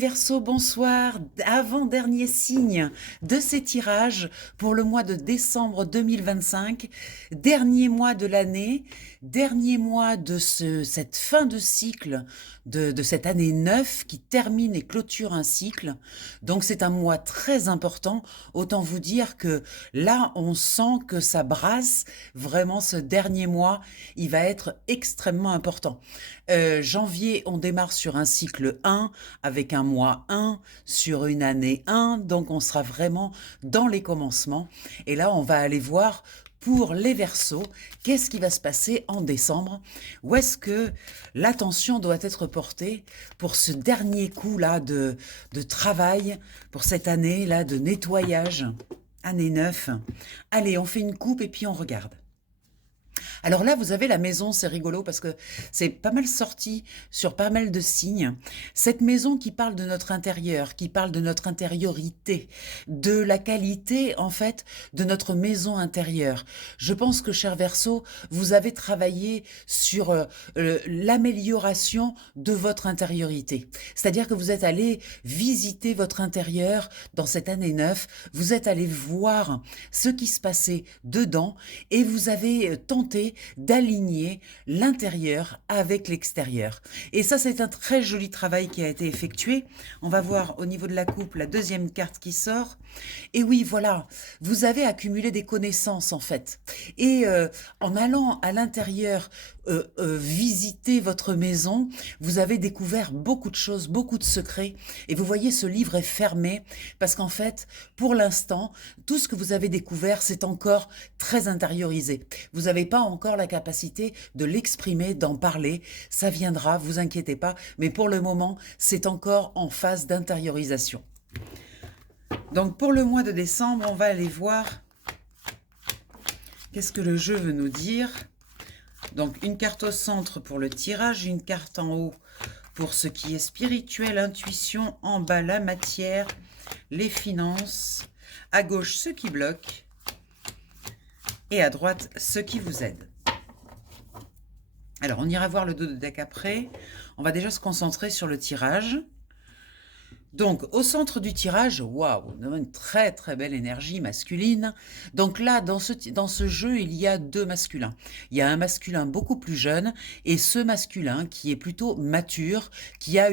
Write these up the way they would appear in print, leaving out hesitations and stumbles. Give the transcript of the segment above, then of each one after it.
Verseau, bonsoir. Avant-dernier signe de ces tirages pour le mois de décembre 2025. Dernier mois de l'année, dernier mois de cette fin de cycle de cette année 9 qui termine et clôture un cycle. Donc c'est un mois très important. Autant vous dire que là, on sent que ça brasse vraiment ce dernier mois. Il va être extrêmement important. Janvier, on démarre sur un cycle 1 avec un mois 1 sur une année 1. Donc on sera vraiment dans les commencements. Et là, on va aller voir pour les Verseaux, qu'est-ce qui va se passer en décembre? Où est-ce que l'attention doit être portée pour ce dernier coup-là de travail, pour cette année-là de nettoyage, année 9? Allez, on fait une coupe et puis on regarde. Alors là, vous avez la maison, c'est rigolo parce que c'est pas mal sorti sur pas mal de signes. Cette maison qui parle de notre intérieur, qui parle de notre intériorité, de la qualité, en fait, de notre maison intérieure. Je pense que, cher Verseau, vous avez travaillé sur l'amélioration de votre intériorité. C'est-à-dire que vous êtes allé visiter votre intérieur dans cette année 9, vous êtes allé voir ce qui se passait dedans et vous avez tenté d'aligner l'intérieur avec l'extérieur. Et ça, c'est un très joli travail qui a été effectué. On va voir au niveau de la coupe la deuxième carte qui sort. Et oui, voilà, vous avez accumulé des connaissances en fait. Et en allant à l'intérieur visiter votre maison, vous avez découvert beaucoup de choses, beaucoup de secrets. Et vous voyez, ce livre est fermé parce qu'en fait, pour l'instant, tout ce que vous avez découvert, c'est encore très intériorisé. Vous n'avez pas encore la capacité de l'exprimer, d'en parler. Ça viendra, vous inquiétez pas. Mais pour le moment, c'est encore en phase d'intériorisation. Donc pour le mois de décembre, on va aller voir qu'est-ce que le jeu veut nous dire. Donc une carte au centre pour le tirage, une carte en haut pour ce qui est spirituel, intuition, en bas la matière, les finances, à gauche ce qui bloque et à droite ce qui vous aide. Alors on ira voir le dos de deck après. On va déjà se concentrer sur le tirage. Donc, au centre du tirage, waouh, une très très belle énergie masculine. Donc là, dans ce jeu, il y a deux masculins. Il y a un masculin beaucoup plus jeune et ce masculin qui est plutôt mature, qui a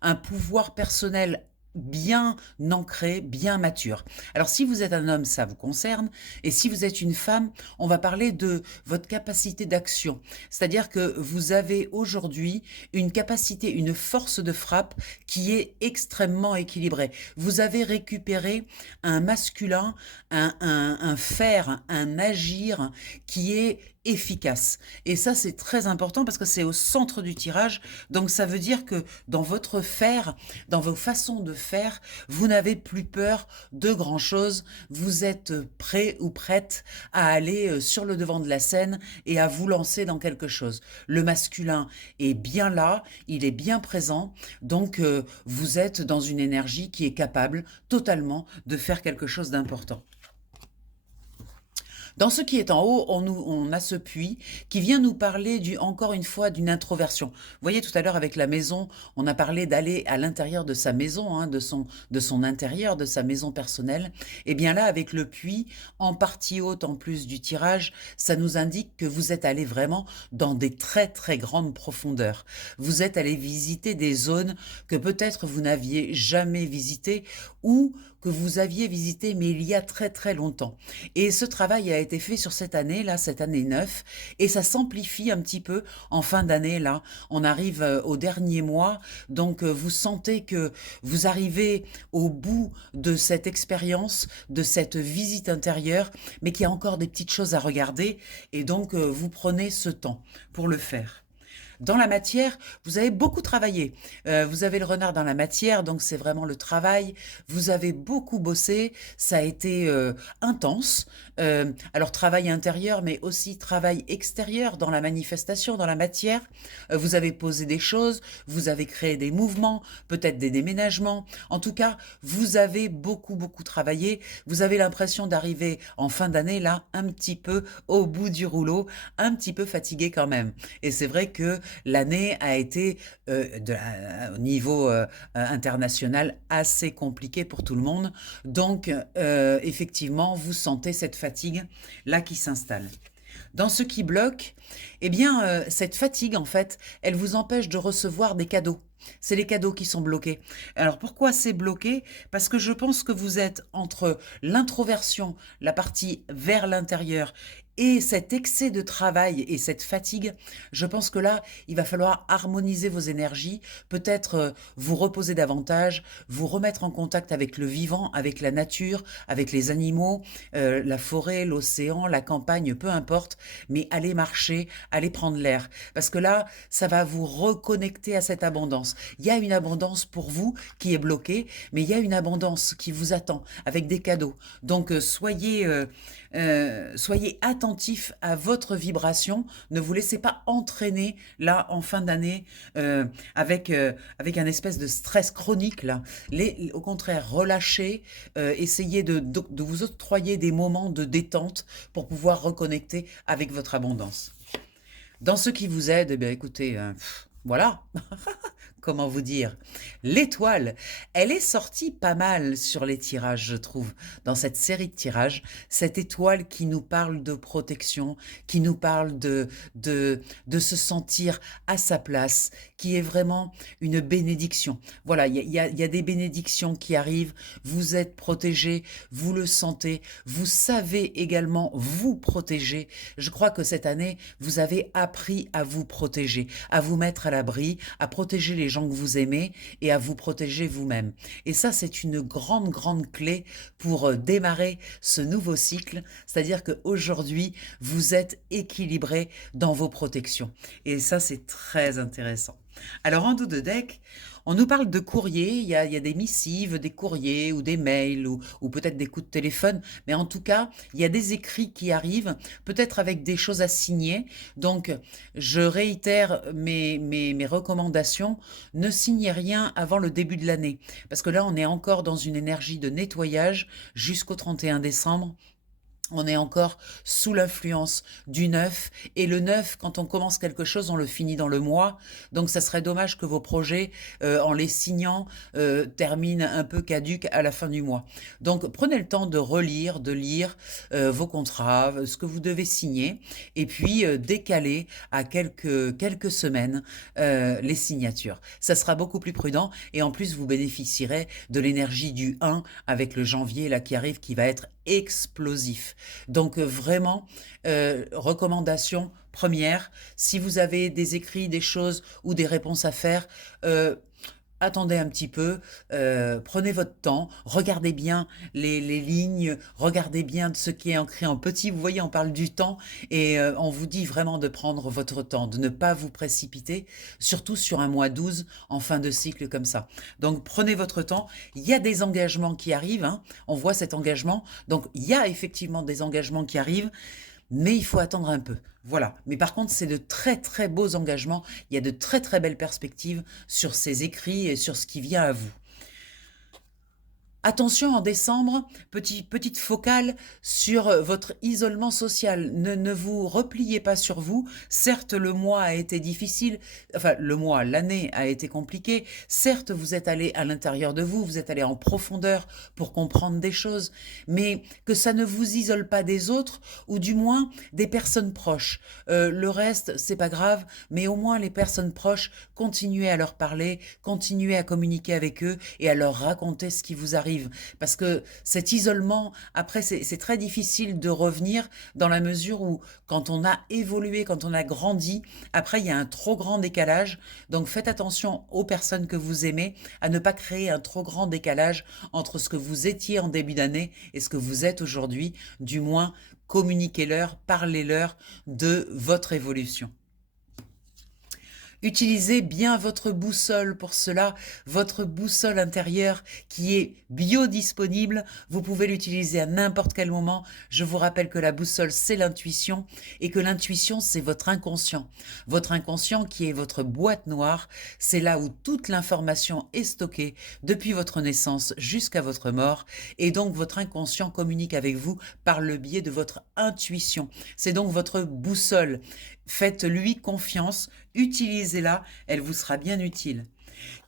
un pouvoir personnel bien ancré, bien mature. Alors si vous êtes un homme, ça vous concerne, et si vous êtes une femme, on va parler de votre capacité d'action. C'est-à-dire que vous avez aujourd'hui une capacité, une force de frappe qui est extrêmement équilibrée. Vous avez récupéré un masculin, un faire, un agir qui est efficace. Et ça, c'est très important parce que c'est au centre du tirage. Donc, ça veut dire que dans votre faire, dans vos façons de faire, vous n'avez plus peur de grand-chose. Vous êtes prêt ou prête à aller sur le devant de la scène et à vous lancer dans quelque chose. Le masculin est bien là, il est bien présent. Donc, vous êtes dans une énergie qui est capable totalement de faire quelque chose d'important. Dans ce qui est en haut, on a ce puits qui vient nous parler encore une fois d'une introversion. Vous voyez tout à l'heure avec la maison, on a parlé d'aller à l'intérieur de sa maison, hein, de son intérieur, de sa maison personnelle. Et bien là, avec le puits, en partie haute en plus du tirage, ça nous indique que vous êtes allé vraiment dans des très très grandes profondeurs. Vous êtes allé visiter des zones que peut-être vous n'aviez jamais visitées ou que vous aviez visité mais il y a très très longtemps. Et ce travail a été fait sur cette année, là, cette année 9, et ça s'amplifie un petit peu en fin d'année, là. On arrive au dernier mois, donc vous sentez que vous arrivez au bout de cette expérience, de cette visite intérieure, mais qu'il y a encore des petites choses à regarder, et donc vous prenez ce temps pour le faire. Dans la matière, vous avez beaucoup travaillé. Vous avez le renard dans la matière, donc c'est vraiment le travail. Vous avez beaucoup bossé, ça a été intense. Alors travail intérieur, mais aussi travail extérieur dans la manifestation, dans la matière. Vous avez posé des choses, vous avez créé des mouvements, peut-être des déménagements. En tout cas, vous avez beaucoup, beaucoup travaillé. Vous avez l'impression d'arriver en fin d'année, là, un petit peu au bout du rouleau, un petit peu fatigué quand même. Et c'est vrai que l'année a été au niveau international assez compliquée pour tout le monde. Donc, effectivement, vous sentez cette fatigue là qui s'installe. Dans ce qui bloque, eh bien, cette fatigue, en fait, elle vous empêche de recevoir des cadeaux. C'est les cadeaux qui sont bloqués. Alors pourquoi c'est bloqué? Parce que je pense que vous êtes entre l'introversion, la partie vers l'intérieur, et cet excès de travail et cette fatigue. Je pense que là, il va falloir harmoniser vos énergies, peut-être vous reposer davantage, vous remettre en contact avec le vivant, avec la nature, avec les animaux, la forêt, l'océan, la campagne, peu importe, mais allez marcher, allez prendre l'air. Parce que là, ça va vous reconnecter à cette abondance. Il y a une abondance pour vous qui est bloquée, mais il y a une abondance qui vous attend avec des cadeaux. Donc soyez attentifs à votre vibration. Ne vous laissez pas entraîner là en fin d'année avec un espèce de stress chronique là. Au contraire, relâchez, essayez de vous octroyer des moments de détente pour pouvoir reconnecter avec votre abondance. Dans ce qui vous aide, eh bien, écoutez, voilà. Comment vous dire? L'étoile, elle est sortie pas mal sur les tirages, je trouve, dans cette série de tirages. Cette étoile qui nous parle de protection, qui nous parle de se sentir à sa place, qui est vraiment une bénédiction. Voilà, il y a des bénédictions qui arrivent, vous êtes protégés, vous le sentez, vous savez également vous protéger. Je crois que cette année, vous avez appris à vous protéger, à vous mettre à l'abri, à protéger les gens que vous aimez et à vous protéger vous-même. Et ça, c'est une grande, grande clé pour démarrer ce nouveau cycle. C'est-à-dire qu'aujourd'hui, vous êtes équilibré dans vos protections. Et ça, c'est très intéressant. Alors, en dos de deck, on nous parle de courrier, il y a des missives, des courriers ou des mails ou peut-être des coups de téléphone, mais en tout cas, il y a des écrits qui arrivent, peut-être avec des choses à signer. Donc, je réitère mes recommandations, ne signez rien avant le début de l'année, parce que là, on est encore dans une énergie de nettoyage jusqu'au 31 décembre. On est encore sous l'influence du 9. Et le 9, quand on commence quelque chose, on le finit dans le mois. Donc, ça serait dommage que vos projets, en les signant, terminent un peu caducs à la fin du mois. Donc, prenez le temps de relire, de lire vos contrats, ce que vous devez signer. Et puis, décaler à quelques semaines les signatures. Ça sera beaucoup plus prudent. Et en plus, vous bénéficierez de l'énergie du 1 avec le janvier là, qui arrive, qui va être explosif. Donc vraiment, recommandation première, si vous avez des écrits, des choses ou des réponses à faire, attendez un petit peu, prenez votre temps, regardez bien les lignes, regardez bien ce qui est écrit en petit. Vous voyez, on parle du temps et on vous dit vraiment de prendre votre temps, de ne pas vous précipiter, surtout sur un mois 12 en fin de cycle comme ça. Donc prenez votre temps. Il y a des engagements qui arrivent, hein, on voit cet engagement. Donc il y a effectivement des engagements qui arrivent, mais il faut attendre un peu. Voilà. Mais par contre, c'est de très très beaux engagements. Il y a de très très belles perspectives sur ces écrits et sur ce qui vient à vous. Attention en décembre, petite focale sur votre isolement social. Ne vous repliez pas sur vous. Certes, le mois a été difficile, enfin l'année a été compliquée. Certes, vous êtes allé à l'intérieur de vous, vous êtes allé en profondeur pour comprendre des choses, mais que ça ne vous isole pas des autres, ou du moins des personnes proches. Le reste, c'est pas grave, mais au moins les personnes proches, continuez à leur parler, continuez à communiquer avec eux et à leur raconter ce qui vous arrive. Parce que cet isolement, après, c'est très difficile de revenir dans la mesure où quand on a évolué, quand on a grandi, après, il y a un trop grand décalage. Donc, faites attention aux personnes que vous aimez à ne pas créer un trop grand décalage entre ce que vous étiez en début d'année et ce que vous êtes aujourd'hui. Du moins, communiquez-leur, parlez-leur de votre évolution. Utilisez bien votre boussole pour cela, votre boussole intérieure qui est biodisponible. Vous pouvez l'utiliser à n'importe quel moment. Je vous rappelle que la boussole, c'est l'intuition et que l'intuition, c'est votre inconscient. Votre inconscient qui est votre boîte noire, c'est là où toute l'information est stockée depuis votre naissance jusqu'à votre mort. Et donc, votre inconscient communique avec vous par le biais de votre intuition. C'est donc votre boussole. Faites-lui confiance, utilisez-la, elle vous sera bien utile.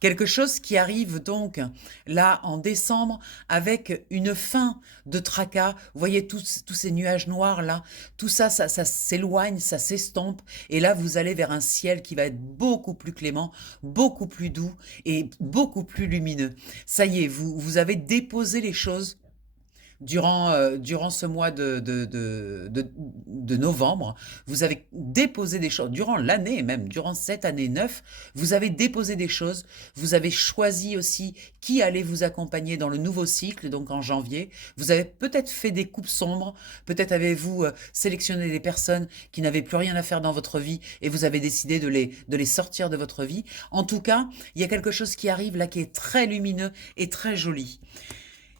Quelque chose qui arrive donc là en décembre avec une fin de tracas. Vous voyez tous ces nuages noirs là, tout ça, ça s'éloigne, ça s'estompe. Et là, vous allez vers un ciel qui va être beaucoup plus clément, beaucoup plus doux et beaucoup plus lumineux. Ça y est, vous avez déposé les choses durant ce mois de novembre, vous avez déposé des choses, durant l'année même, durant cette année 9, vous avez déposé des choses, vous avez choisi aussi qui allait vous accompagner dans le nouveau cycle, donc en janvier, vous avez peut-être fait des coupes sombres, peut-être avez-vous sélectionné des personnes qui n'avaient plus rien à faire dans votre vie et vous avez décidé de les sortir de votre vie. En tout cas, il y a quelque chose qui arrive là qui est très lumineux et très joli.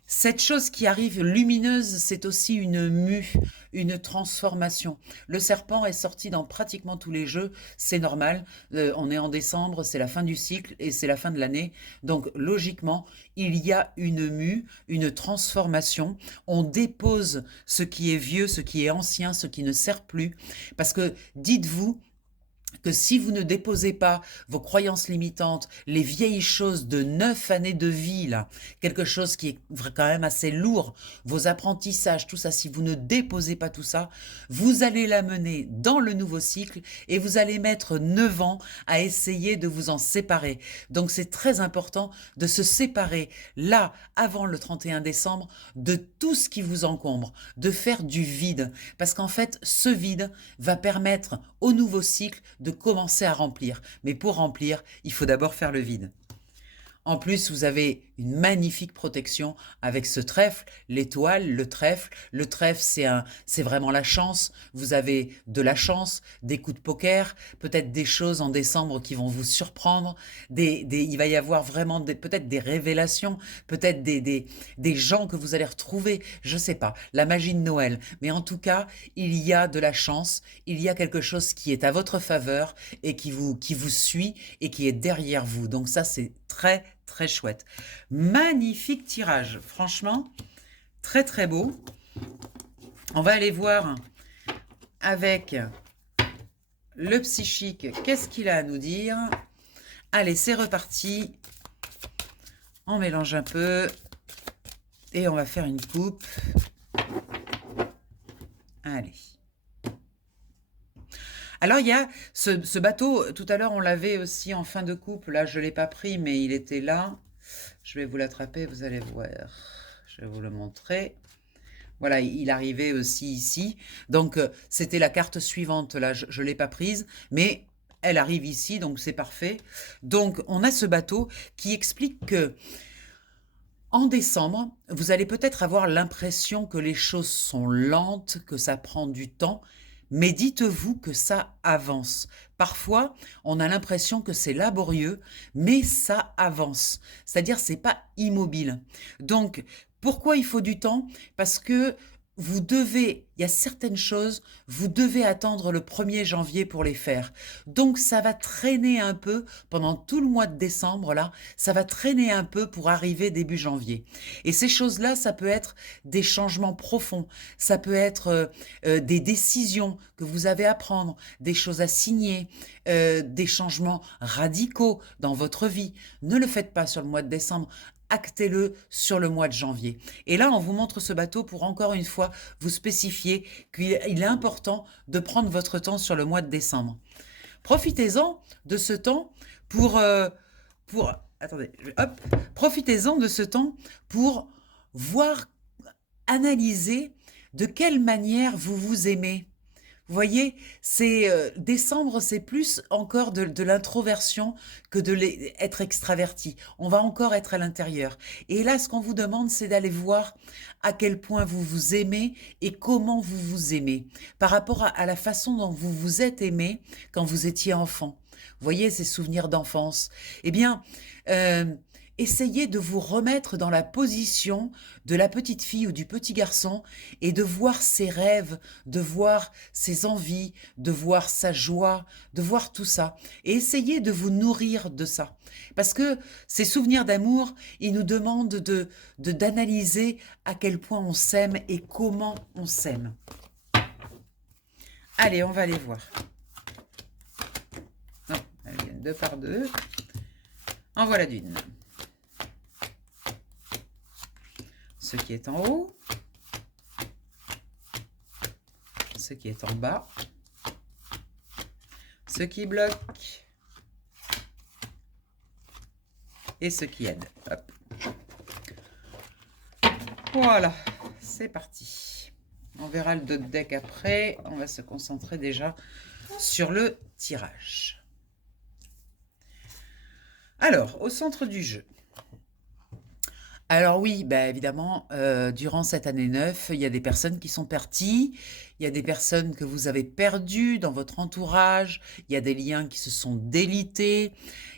Cette chose qui arrive lumineuse, c'est aussi une mue, une transformation. Le serpent est sorti dans pratiquement tous les jeux, c'est normal. On est en décembre, c'est la fin du cycle et c'est la fin de l'année. Donc logiquement, il y a une mue, une transformation. On dépose ce qui est vieux, ce qui est ancien, ce qui ne sert plus. Parce que dites-vous, que si vous ne déposez pas vos croyances limitantes, les vieilles choses de 9 années de vie, là, quelque chose qui est quand même assez lourd, vos apprentissages, tout ça, si vous ne déposez pas tout ça, vous allez l'amener dans le nouveau cycle et vous allez mettre 9 ans à essayer de vous en séparer. Donc c'est très important de se séparer là, avant le 31 décembre, de tout ce qui vous encombre, de faire du vide. Parce qu'en fait, ce vide va permettre au nouveau cycle de commencer à remplir. Mais pour remplir, il faut d'abord faire le vide. En plus, vous avez une magnifique protection avec ce trèfle, l'étoile, le trèfle. Le trèfle, c'est vraiment la chance. Vous avez de la chance, des coups de poker, peut-être des choses en décembre qui vont vous surprendre. Il va y avoir vraiment peut-être des révélations, peut-être des gens que vous allez retrouver. Je ne sais pas, la magie de Noël. Mais en tout cas, il y a de la chance, il y a quelque chose qui est à votre faveur et qui vous suit et qui est derrière vous. Donc ça, c'est très, très chouette. Magnifique tirage, franchement, très très beau. On va aller voir avec le psychique, qu'est-ce qu'il a à nous dire. Allez, c'est reparti. On mélange un peu et on va faire une coupe. Allez. Alors, il y a ce bateau, tout à l'heure, on l'avait aussi en fin de coupe. Là, je ne l'ai pas pris, mais il était là. Je vais vous l'attraper, vous allez voir. Je vais vous le montrer. Voilà, il arrivait aussi ici. Donc, c'était la carte suivante. Là, je ne l'ai pas prise, mais elle arrive ici, donc c'est parfait. Donc, on a ce bateau qui explique que en décembre, vous allez peut-être avoir l'impression que les choses sont lentes, que ça prend du temps, mais dites-vous que ça avance. Parfois, on a l'impression que c'est laborieux, mais ça avance. C'est-à-dire, c'est pas immobile. Donc, pourquoi il faut du temps? Parce que il y a certaines choses, vous devez attendre le 1er janvier pour les faire. Donc, ça va traîner un peu pendant tout le mois de décembre, là, ça va traîner un peu pour arriver début janvier. Et ces choses-là, ça peut être des changements profonds, ça peut être des décisions que vous avez à prendre, des choses à signer, des changements radicaux dans votre vie. Ne le faites pas sur le mois de décembre. Actez-le sur le mois de janvier. Et là, on vous montre ce bateau pour encore une fois vous spécifier qu'il est important de prendre votre temps sur le mois de décembre. Profitez-en de ce temps profitez-en de ce temps pour voir, analyser de quelle manière vous vous aimez. Vous voyez, décembre, c'est plus encore de l'introversion que être extraverti. On va encore être à l'intérieur. Et là, ce qu'on vous demande, c'est d'aller voir à quel point vous vous aimez et comment vous vous aimez par rapport à la façon dont vous vous êtes aimé quand vous étiez enfant. Vous voyez, ces souvenirs d'enfance. Eh bien, essayez de vous remettre dans la position de la petite fille ou du petit garçon et de voir ses rêves, de voir ses envies, de voir sa joie, de voir tout ça. Et essayez de vous nourrir de ça. Parce que ces souvenirs d'amour, ils nous demandent d'analyser à quel point on s'aime et comment on s'aime. Allez, on va aller voir. 2 par 2. En voilà d'une. Ce qui est en haut. Ce qui est en bas. Ce qui bloque. Et ce qui aide. Hop. Voilà, c'est parti. On verra le dos de deck après. On va se concentrer déjà sur le tirage. Alors, au centre du jeu. Alors oui, bah évidemment, durant cette année 9, il y a des personnes qui sont parties, il y a des personnes que vous avez perdues dans votre entourage, il y a des liens qui se sont délités,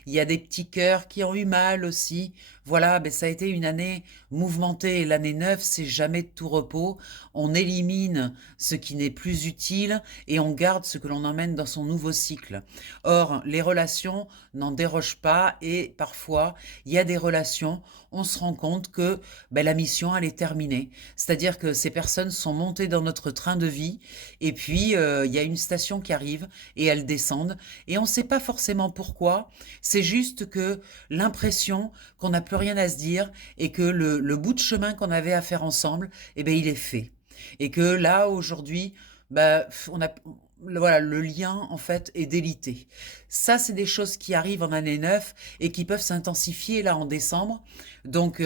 il y a des petits cœurs qui ont eu mal aussi. Voilà, ben ça a été une année mouvementée. L'année 9, c'est jamais de tout repos. On élimine ce qui n'est plus utile et on garde ce que l'on emmène dans son nouveau cycle. Or, les relations n'en dérogent pas et parfois, il y a des relations, on se rend compte que ben, la mission, elle est terminée. C'est-à-dire que ces personnes sont montées dans notre train de vie et puis il y a une station qui arrive et elles descendent et on ne sait pas forcément pourquoi. C'est juste que l'impression qu'on n'a plus rien à se dire et que le bout de chemin qu'on avait à faire ensemble, eh ben, il est fait. Et que là, aujourd'hui, bah, voilà, le lien, en fait, est délité. Ça, c'est des choses qui arrivent en année 9 et qui peuvent s'intensifier là en décembre. Donc,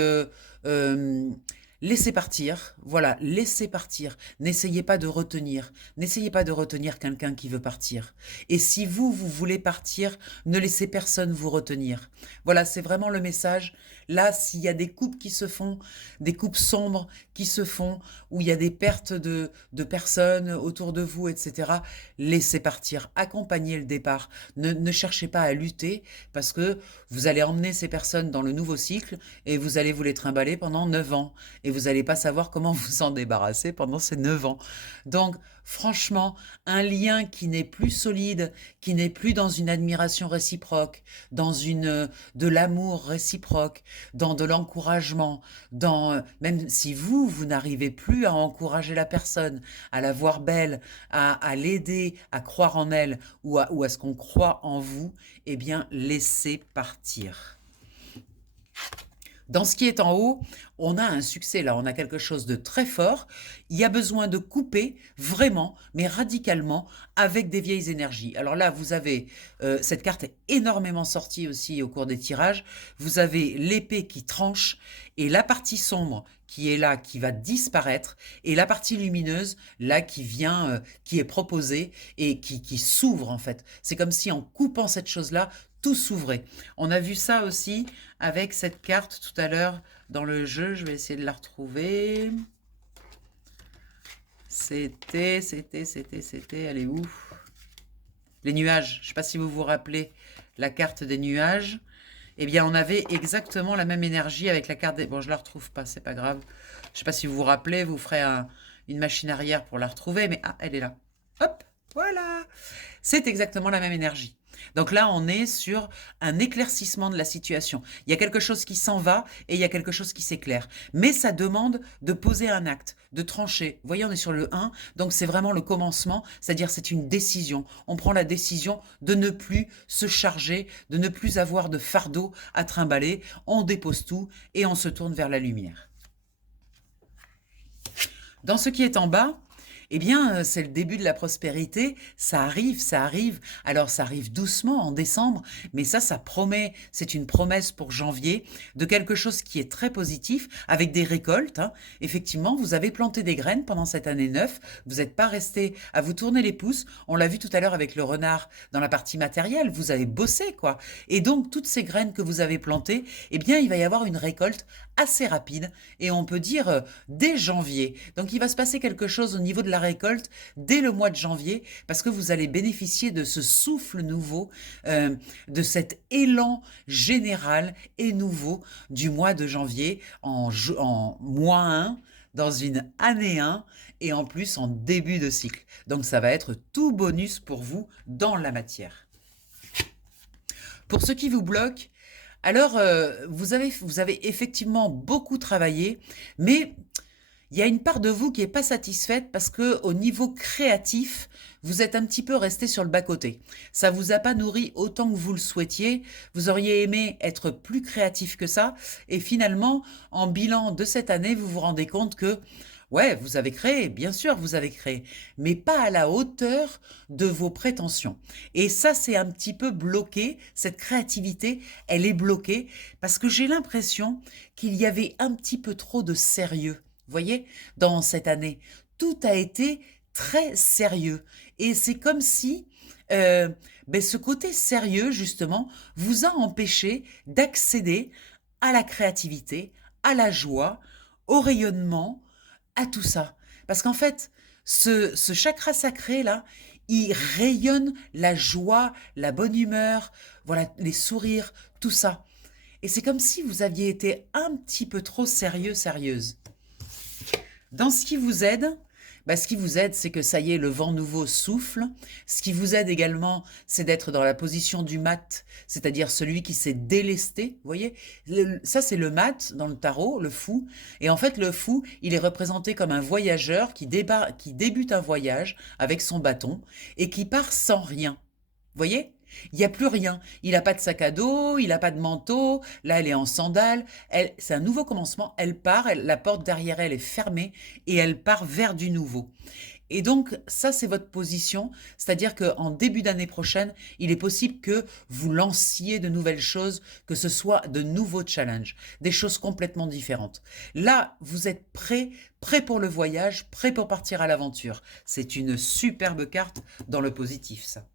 laissez partir. Voilà, laissez partir. N'essayez pas de retenir. N'essayez pas de retenir quelqu'un qui veut partir. Et si vous voulez partir, ne laissez personne vous retenir. Voilà, c'est vraiment le message. Là, s'il y a des coupes qui se font, des coupes sombres qui se font, où il y a des pertes de personnes autour de vous, etc., laissez partir, accompagnez le départ. Ne cherchez pas à lutter parce que vous allez emmener ces personnes dans le nouveau cycle et vous allez vous les trimballer pendant 9 ans. Et vous n'allez pas savoir comment vous en débarrasser pendant ces 9 ans. Donc, franchement, un lien qui n'est plus solide, qui n'est plus dans une admiration réciproque, dans de l'amour réciproque, dans de l'encouragement, même si vous n'arrivez plus à encourager la personne, à la voir belle, à l'aider, à croire en elle ou à ce qu'on croit en vous, eh bien, laissez partir. Dans ce qui est en haut, on a un succès là, on a quelque chose de très fort. Il y a besoin de couper vraiment, mais radicalement, avec des vieilles énergies. Alors là, vous avez, cette carte est énormément sortie aussi au cours des tirages. Vous avez l'épée qui tranche et la partie sombre qui est là, qui va disparaître, et la partie lumineuse, là, qui vient, qui est proposée et qui s'ouvre en fait. C'est comme si en coupant cette chose-là, tout s'ouvrait. On a vu ça aussi avec cette carte tout à l'heure dans le jeu. Je vais essayer de la retrouver. C'était, elle est où? Les nuages. Je ne sais pas si vous vous rappelez la carte des nuages. Eh bien, on avait exactement la même énergie avec la carte des... Bon, je ne la retrouve pas, c'est pas grave. Je ne sais pas si vous vous rappelez, vous ferez une machine arrière pour la retrouver, mais ah, elle est là. Hop, voilà. C'est exactement la même énergie. Donc là, on est sur un éclaircissement de la situation. Il y a quelque chose qui s'en va et il y a quelque chose qui s'éclaire. Mais ça demande de poser un acte, de trancher. Vous voyez, on est sur le 1, donc c'est vraiment le commencement, c'est-à-dire c'est une décision. On prend la décision de ne plus se charger, de ne plus avoir de fardeau à trimballer. On dépose tout et on se tourne vers la lumière. Dans ce qui est en bas, eh bien, c'est le début de la prospérité, ça arrive, ça arrive. Alors, ça arrive doucement en décembre, mais ça promet, c'est une promesse pour janvier, de quelque chose qui est très positif, avec des récoltes. Hein. Effectivement, vous avez planté des graines pendant cette année 9, vous n'êtes pas resté à vous tourner les pouces, on l'a vu tout à l'heure avec le renard dans la partie matérielle, vous avez bossé, quoi. Et donc, toutes ces graines que vous avez plantées, eh bien, il va y avoir une récolte assez rapide, et on peut dire dès janvier. Donc, il va se passer quelque chose au niveau de la récolte dès le mois de janvier parce que vous allez bénéficier de ce souffle nouveau, de cet élan général et nouveau du mois de janvier en mois 1 dans une année 1 et en plus en début de cycle. Donc ça va être tout bonus pour vous dans la matière. Pour ce qui vous bloque, alors vous avez effectivement beaucoup travaillé, mais il y a une part de vous qui est pas satisfaite parce que au niveau créatif, vous êtes un petit peu resté sur le bas-côté. Ça vous a pas nourri autant que vous le souhaitiez. Vous auriez aimé être plus créatif que ça. Et finalement, en bilan de cette année, vous vous rendez compte que ouais, vous avez créé, bien sûr, vous avez créé, mais pas à la hauteur de vos prétentions. Et ça, c'est un petit peu bloqué. Cette créativité, elle est bloquée parce que j'ai l'impression qu'il y avait un petit peu trop de sérieux. Vous voyez, dans cette année, tout a été très sérieux. Et c'est comme si ce côté sérieux, justement, vous a empêché d'accéder à la créativité, à la joie, au rayonnement, à tout ça. Parce qu'en fait, ce chakra sacré là, il rayonne la joie, la bonne humeur, voilà, les sourires, tout ça. Et c'est comme si vous aviez été un petit peu trop sérieux, sérieuse. Dans ce qui vous aide, ce qui vous aide, c'est que ça y est, le vent nouveau souffle. Ce qui vous aide également, c'est d'être dans la position du mat, c'est-à-dire celui qui s'est délesté. Vous voyez, ça c'est le mat dans le tarot, le fou. Et en fait, le fou, il est représenté comme un voyageur qui débute un voyage avec son bâton et qui part sans rien. Vous voyez? Il n'y a plus rien. Il n'a pas de sac à dos, il n'a pas de manteau. Là, elle est en sandales. C'est un nouveau commencement. Elle part, la porte derrière elle est fermée et elle part vers du nouveau. Et donc, ça, c'est votre position. C'est-à-dire qu'en début d'année prochaine, il est possible que vous lanciez de nouvelles choses, que ce soit de nouveaux challenges, des choses complètement différentes. Là, vous êtes prêt pour le voyage, prêt pour partir à l'aventure. C'est une superbe carte dans le positif, ça.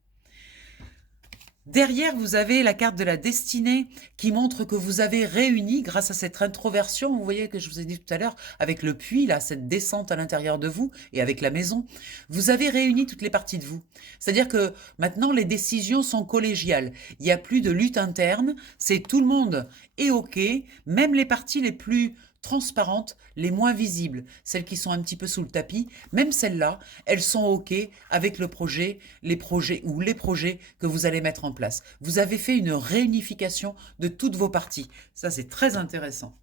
Derrière, vous avez la carte de la destinée qui montre que vous avez réuni, grâce à cette introversion, vous voyez que je vous ai dit tout à l'heure, avec le puits, là, cette descente à l'intérieur de vous et avec la maison, vous avez réuni toutes les parties de vous. C'est-à-dire que maintenant, les décisions sont collégiales. Il n'y a plus de lutte interne, c'est tout le monde est OK, même les parties les plus transparentes, les moins visibles, celles qui sont un petit peu sous le tapis, même celles-là, elles sont OK avec le projet, les projets que vous allez mettre en place. Vous avez fait une réunification de toutes vos parties. Ça, c'est très intéressant.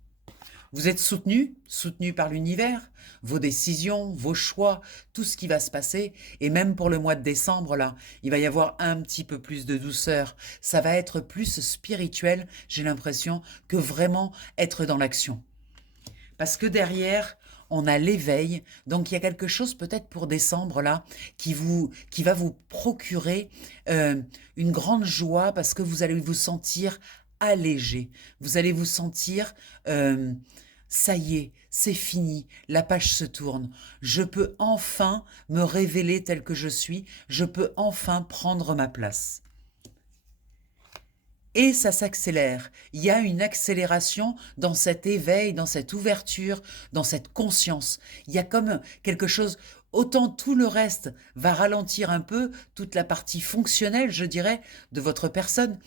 Vous êtes soutenu par l'univers, vos décisions, vos choix, tout ce qui va se passer. Et même pour le mois de décembre, là, il va y avoir un petit peu plus de douceur. Ça va être plus spirituel, j'ai l'impression, que vraiment être dans l'action. Parce que derrière, on a l'éveil. Donc, il y a quelque chose peut-être pour décembre, là, qui va vous procurer une grande joie parce que vous allez vous sentir allégé. Vous allez vous sentir, ça y est, c'est fini, la page se tourne. Je peux enfin me révéler tel que je suis. Je peux enfin prendre ma place. Et ça s'accélère. Il y a une accélération dans cet éveil, dans cette ouverture, dans cette conscience. Il y a comme quelque chose, autant tout le reste va ralentir un peu, toute la partie fonctionnelle, je dirais, de votre personne.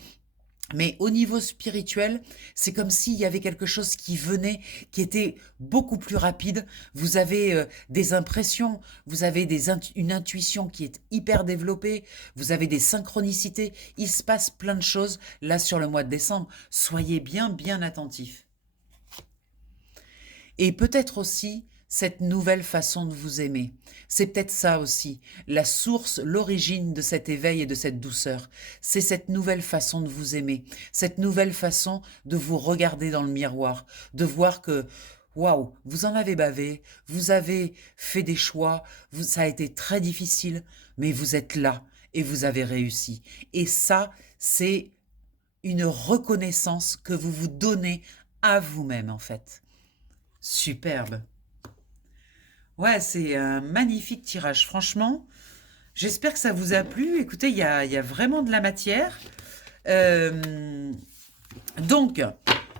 Mais au niveau spirituel, c'est comme s'il y avait quelque chose qui venait, qui était beaucoup plus rapide. Vous avez des impressions, vous avez une intuition qui est hyper développée, vous avez des synchronicités. Il se passe plein de choses là sur le mois de décembre. Soyez bien, bien attentifs. Et peut-être aussi cette nouvelle façon de vous aimer. C'est peut-être ça aussi, la source, l'origine de cet éveil et de cette douceur. C'est cette nouvelle façon de vous aimer, cette nouvelle façon de vous regarder dans le miroir, de voir que, waouh, vous en avez bavé, vous avez fait des choix, ça a été très difficile, mais vous êtes là et vous avez réussi. Et ça, c'est une reconnaissance que vous vous donnez à vous-même, en fait. Superbe. Ouais, c'est un magnifique tirage, franchement. J'espère que ça vous a plu. Écoutez, il y a vraiment de la matière. Donc,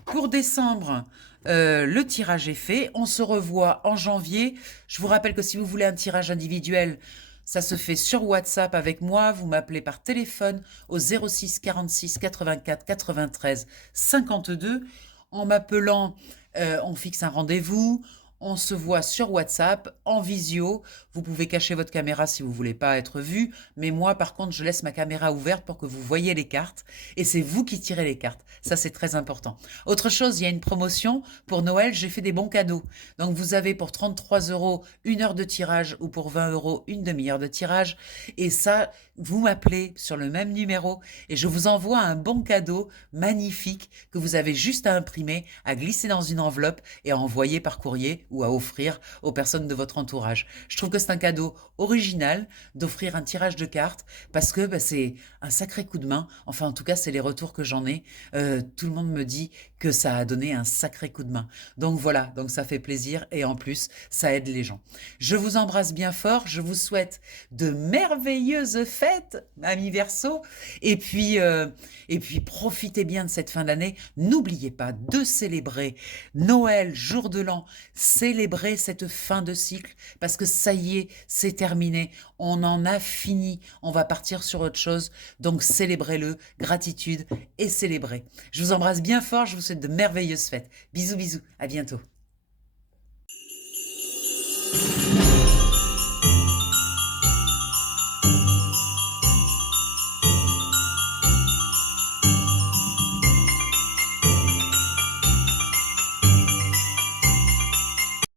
pour décembre, le tirage est fait. On se revoit en janvier. Je vous rappelle que si vous voulez un tirage individuel, ça se fait sur WhatsApp avec moi. Vous m'appelez par téléphone au 06 46 84 93 52. En m'appelant, on fixe un rendez-vous. On se voit sur WhatsApp, en visio. Vous pouvez cacher votre caméra si vous voulez pas être vu. Mais moi, par contre, je laisse ma caméra ouverte pour que vous voyez les cartes. Et c'est vous qui tirez les cartes. Ça, c'est très important. Autre chose, il y a une promotion. Pour Noël, j'ai fait des bons cadeaux. Donc, vous avez pour 33 € une heure de tirage ou pour 20 € une demi-heure de tirage. Et ça, vous m'appelez sur le même numéro et je vous envoie un bon cadeau magnifique que vous avez juste à imprimer, à glisser dans une enveloppe et à envoyer par courrier ou à offrir aux personnes de votre entourage. Je trouve que c'est un cadeau original d'offrir un tirage de cartes parce que c'est un sacré coup de main. Enfin, en tout cas, c'est les retours que j'en ai. Tout le monde me dit que ça a donné un sacré coup de main. Donc voilà, donc ça fait plaisir et en plus, ça aide les gens. Je vous embrasse bien fort. Je vous souhaite de merveilleuses fêtes, amis Verseau. Et puis, profitez bien de cette fin d'année. N'oubliez pas de célébrer Noël, jour de l'an. Célébrez cette fin de cycle parce que ça y est, c'est terminé. On en a fini. On va partir sur autre chose. Donc, célébrez-le. Gratitude et célébrez. Je vous embrasse bien fort. Je vous souhaite de merveilleuses fêtes. Bisous, bisous. À bientôt.